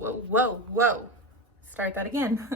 Whoa. Start that again.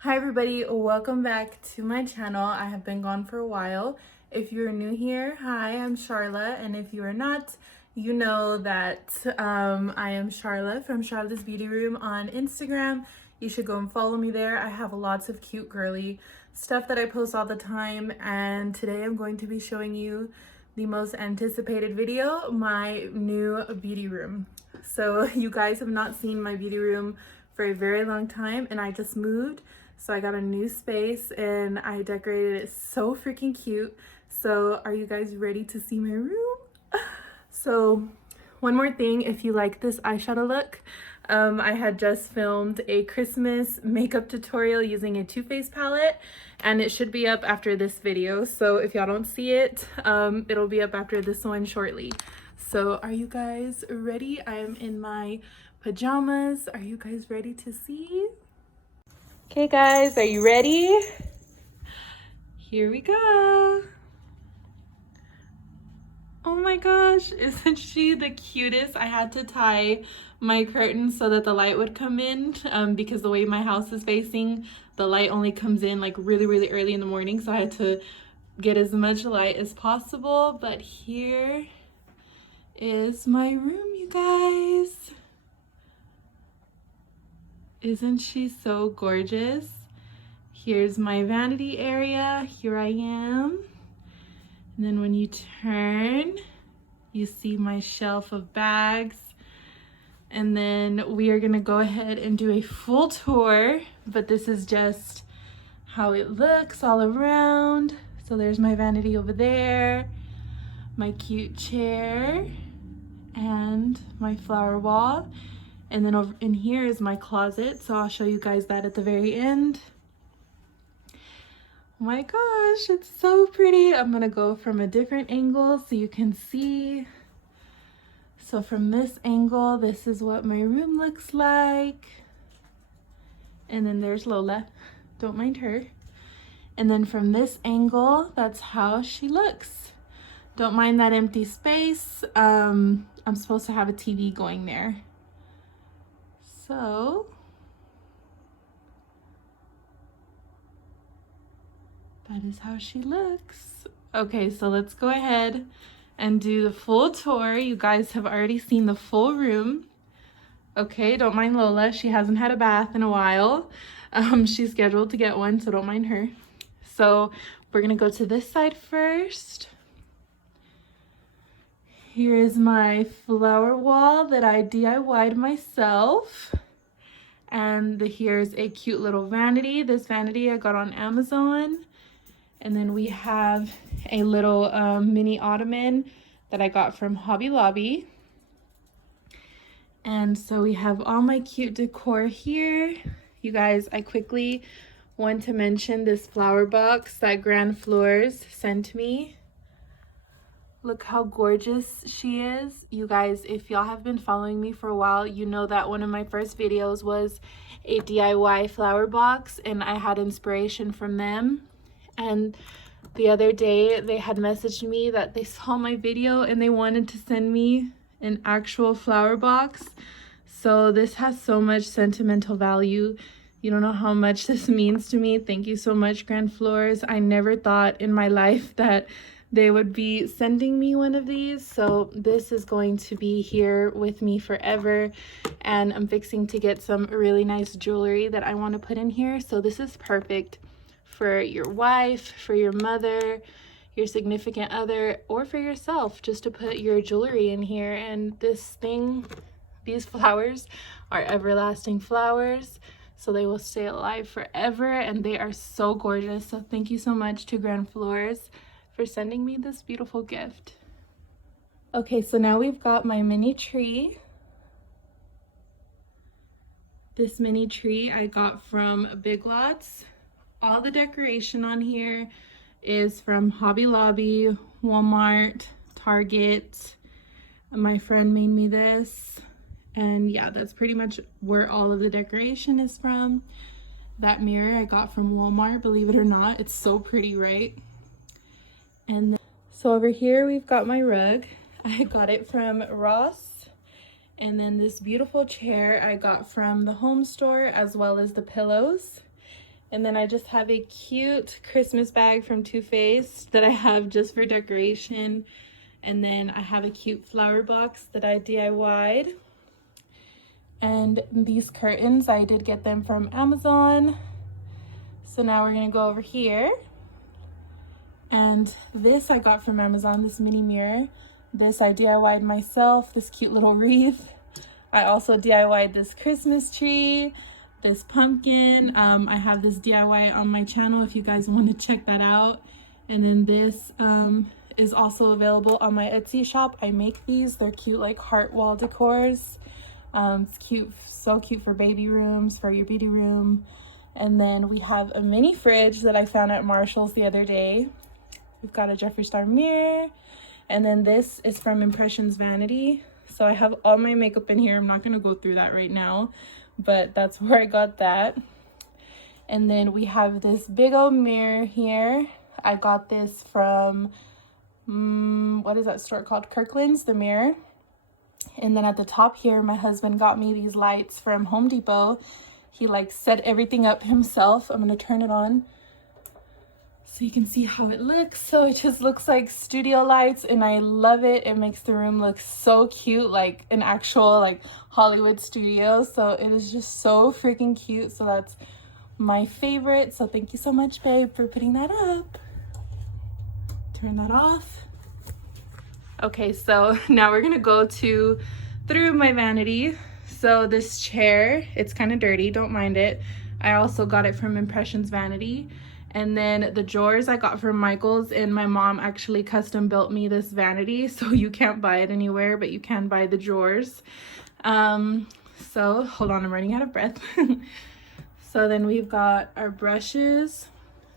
Hi everybody, welcome back to my channel. I have been gone for a while. If you're new here, hi, I'm Charla, and if you are not, you know that I am Charla from Charla's Beauty Room on Instagram. You should go and follow me there. I have lots of cute girly stuff that I post all the time, and today I'm going to be showing you the most anticipated video, my new beauty room. So you guys have not seen my beauty room for a very long time, and I just moved, so I got a new space and I decorated it so freaking cute. So are you guys ready to see my room? So one more thing, if you like this eyeshadow look, I had just filmed a Christmas makeup tutorial using a Too Faced palette, and it should be up after this video. So if y'all don't see it, it'll be up after this one shortly. So are you guys ready? I am in my pajamas. Are you guys ready to see? Okay guys, are you ready? Here we go. Oh my gosh, isn't she the cutest? I had to tie my curtains so that the light would come in because the way my house is facing, the light only comes in like really early in the morning, so I had to get as much light as possible. But here is my room, you guys. Isn't she so gorgeous? Here's my vanity area. Here I am. And then when you turn, you see my shelf of bags. And then we are gonna go ahead and do a full tour, but this is just how it looks all around. So there's my vanity over there, my cute chair, and my flower wall. And then over in here is my closet, so I'll show you guys that at the very end. Oh my gosh, it's so pretty. I'm gonna go from a different angle so you can see. So from this angle, this is what my room looks like. And then there's Lola, don't mind her. And then from this angle, that's how she looks. Don't mind that empty space. I'm supposed to have a TV going there. So that is how she looks. Okay, so let's go ahead and do the full tour. You guys have already seen the full room. Okay, don't mind Lola. She hasn't had a bath in a while. She's scheduled to get one, so don't mind her. So we're gonna go to this side first. Here is my flower wall that I DIY'd myself. And here's a cute little vanity. This vanity I got on Amazon. And then we have a little mini ottoman that I got from Hobby Lobby. And so we have all my cute decor here. You guys, I quickly want to mention this flower box that Grand Fleurs sent me. Look how gorgeous she is. You guys, if y'all have been following me for a while, you know that one of my first videos was a DIY flower box, and I had inspiration from them. And the other day they had messaged me that they saw my video and they wanted to send me an actual flower box. So this has so much sentimental value. You don't know how much this means to me. Thank you so much, Grand Fleurs. I never thought in my life that they would be sending me one of these. So this is going to be here with me forever. And I'm fixing to get some really nice jewelry that I want to put in here. So this is perfect for your wife, for your mother, your significant other, or for yourself, just to put your jewelry in here. And these flowers are everlasting flowers, so they will stay alive forever, and they are so gorgeous. So thank you so much to Grand Fleurs for sending me this beautiful gift. Okay, so now we've got my mini tree. This mini tree I got from Big Lots. All the decoration on here is from Hobby Lobby, Walmart, Target. My friend made me this. And yeah, that's pretty much where all of the decoration is from. That mirror I got from Walmart, believe it or not. It's so pretty, right? And so over here we've got my rug. I got it from Ross And then this beautiful chair I got from the home store, as well as the pillows. And then I just have a cute Christmas bag from Too Faced that I have just for decoration. And then I have a cute flower box that I DIY'd. And these curtains, I did get them from Amazon. So now we're gonna go over here. And this I got from Amazon, this mini mirror. This I DIY'd myself, this cute little wreath. I also DIY'd this Christmas tree, this pumpkin. I have this DIY on my channel if you guys want to check that out. And then this is also available on my Etsy shop. I make these, they're cute like heart wall decors. It's cute, so cute for baby rooms, for your beauty room. And then we have a mini fridge that I found at Marshall's the other day. We've got a Jeffree Star mirror. And then this is from Impressions Vanity. So I have all my makeup in here. I'm not going to go through that right now, but that's where I got that. And then we have this big old mirror here. I got this from, what is that store called? Kirkland's, the mirror. And then at the top here, my husband got me these lights from Home Depot. He like set everything up himself. I'm going to turn it on so you can see how it looks. So it just looks like studio lights and I love it. It makes the room look so cute, like an actual like Hollywood studio. So it is just so freaking cute. So that's my favorite. So thank you so much, babe, for putting that up. Turn that off. Okay, so now we're gonna go through my vanity. So this chair, it's kind of dirty, don't mind it. I also got it from Impressions Vanity. And then the drawers I got from Michael's, and my mom actually custom built me this vanity, so you can't buy it anywhere, but you can buy the drawers. So hold on, I'm running out of breath. So then we've got our brushes.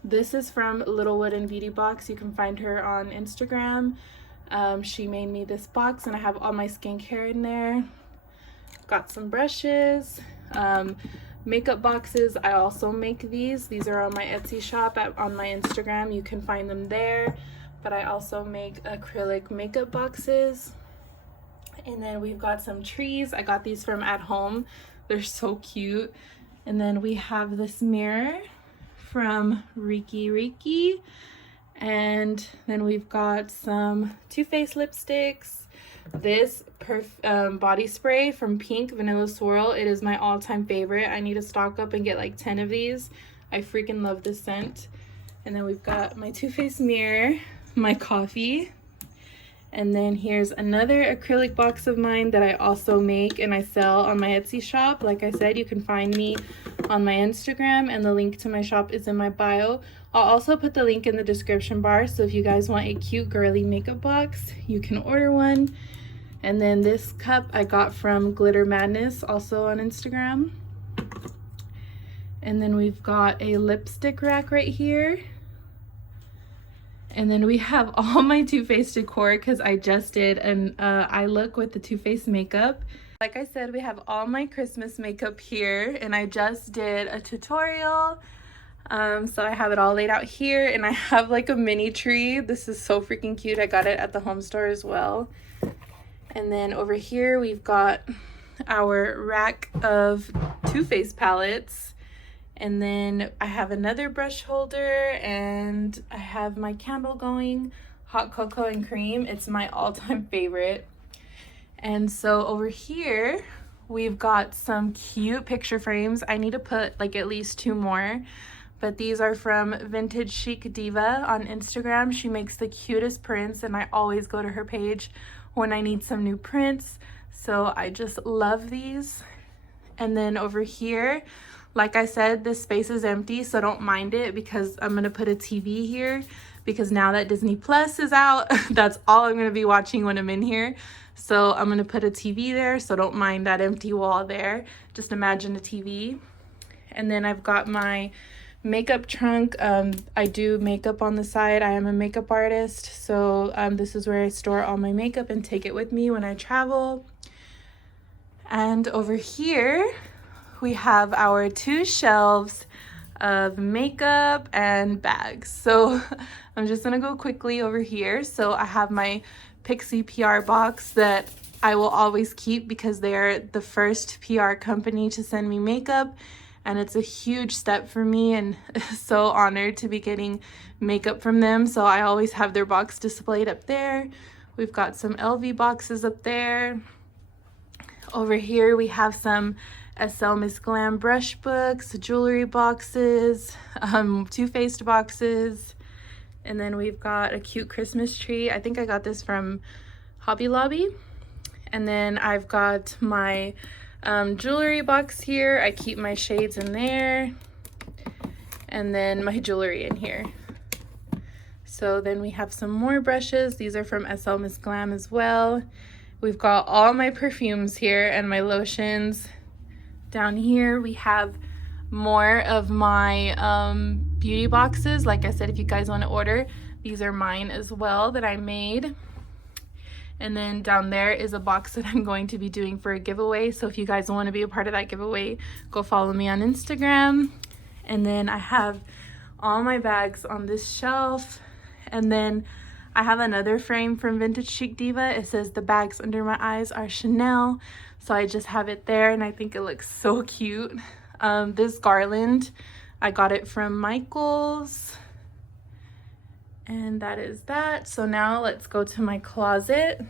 This is from Little Wooden Beauty Box. You can find her on Instagram. She made me this box and I have all my skincare in there. Got some brushes. Makeup boxes, I also make these. These are on my Etsy shop, on my Instagram. You can find them there. But I also make acrylic makeup boxes. And then we've got some trees. I got these from At Home. They're so cute. And then we have this mirror from Riki. And then we've got some Too Faced lipsticks. This body spray from Pink, Vanilla Swirl. It is my all-time favorite. I need to stock up and get like 10 of these. I freaking love this scent. And then we've got my Too Faced mirror, my coffee. And then here's another acrylic box of mine that I also make and I sell on my Etsy shop. Like I said, you can find me on my Instagram and the link to my shop is in my bio. I'll also put the link in the description bar, so if you guys want a cute girly makeup box, you can order one. And then this cup I got from Glitter Madness, also on Instagram. And then we've got a lipstick rack right here. And then we have all my Too Faced decor because I just did an eye look with the Too Faced makeup. Like I said, we have all my Christmas makeup here and I just did a tutorial. So I have it all laid out here and I have like a mini tree. This is so freaking cute. I got it at the home store as well. And then over here we've got our rack of Too Faced palettes. And then I have another brush holder and I have my candle going, hot cocoa and cream. It's my all-time favorite. And so over here we've got some cute picture frames. I need to put like at least 2 more. But these are from Vintage Chic Diva on Instagram. She makes the cutest prints and I always go to her page when I need some new prints. So I just love these. And then over here, like I said, this space is empty, so don't mind it because I'm gonna put a TV here because now that Disney Plus is out, that's all I'm gonna be watching when I'm in here. So I'm gonna put a TV there, so don't mind that empty wall there. Just imagine a TV. And then I've got my makeup trunk. I do makeup on the side. I am a makeup artist, so this is where I store all my makeup and take it with me when I travel. And over here we have our 2 shelves of makeup and bags. So I'm just gonna go quickly over here. So I have my Pixie PR box that I will always keep because they're the first PR company to send me makeup, and it's a huge step for me, and so honored to be getting makeup from them. So I always have their box displayed up there. We've got some LV boxes up there. Over here we have some SL Miss Glam brush books, jewelry boxes, Too Faced boxes, and then we've got a cute Christmas tree. I think I got this from Hobby Lobby. And then I've got my jewelry box here. I keep my shades in there, and then my jewelry in here. So then we have some more brushes. These are from SL Miss Glam as well. We've got all my perfumes here and my lotions. Down here we have more of my beauty boxes. Like I said, if you guys want to order, these are mine as well that I made. And then down there is a box that I'm going to be doing for a giveaway. So if you guys want to be a part of that giveaway, go follow me on Instagram. And then I have all my bags on this shelf. And then I have another frame from Vintage Chic Diva. It says the bags under my eyes are Chanel. So I just have it there, and I think it looks so cute. This garland, I got it from Michael's. And that is that. So now let's go to my closet.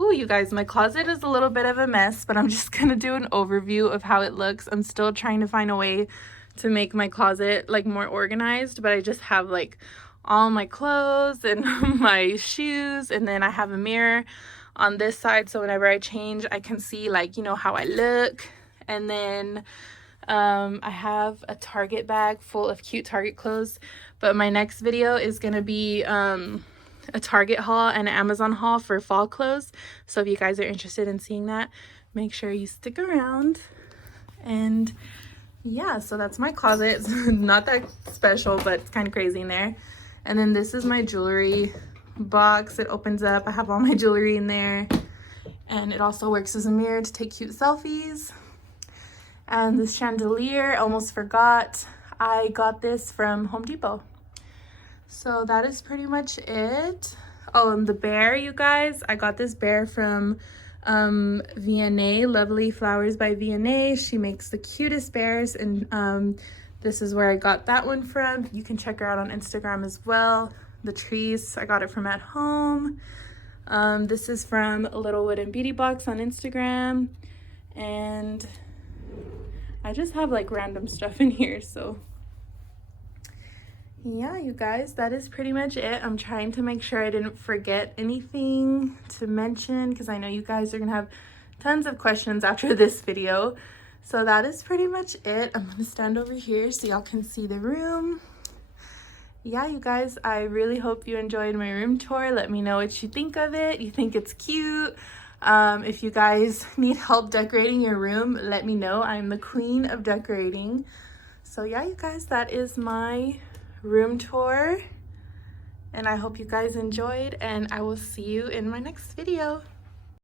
Ooh, you guys, my closet is a little bit of a mess, but I'm just gonna do an overview of how it looks. I'm still trying to find a way to make my closet like more organized, but I just have like all my clothes and my shoes, and then I have a mirror on this side, so whenever I change I can see, like, you know, how I look. And then I have a Target bag full of cute Target clothes, but my next video is gonna be a Target haul and an Amazon haul for fall clothes. So if you guys are interested in seeing that, make sure you stick around. And yeah, so that's my closet. It's not that special, but it's kind of crazy in there. And then this is my jewelry box. It opens up. I have all my jewelry in there, and it also works as a mirror to take cute selfies. And this chandelier, almost forgot, I got this from Home Depot. So that is pretty much it. Oh, and the bear, you guys, I got this bear from V&A, Lovely Flowers by V&A. She makes the cutest bears, and this is where I got that one from. You can check her out on Instagram as well. The trees, I got it from at home. This is from Little Wooden Beauty Box on Instagram, and I just have like random stuff in here. So yeah, you guys, that is pretty much it. I'm trying to make sure I didn't forget anything to mention, because I know you guys are gonna have tons of questions after this video. So that is pretty much it. I'm gonna stand over here so y'all can see the room. Yeah, you guys, I really hope you enjoyed my room tour. Let me know what you think of it. You think it's cute? If you guys need help decorating your room, let me know. I'm the queen of decorating. So yeah, you guys, that is my room tour, and I hope you guys enjoyed, and I will see you in my next video.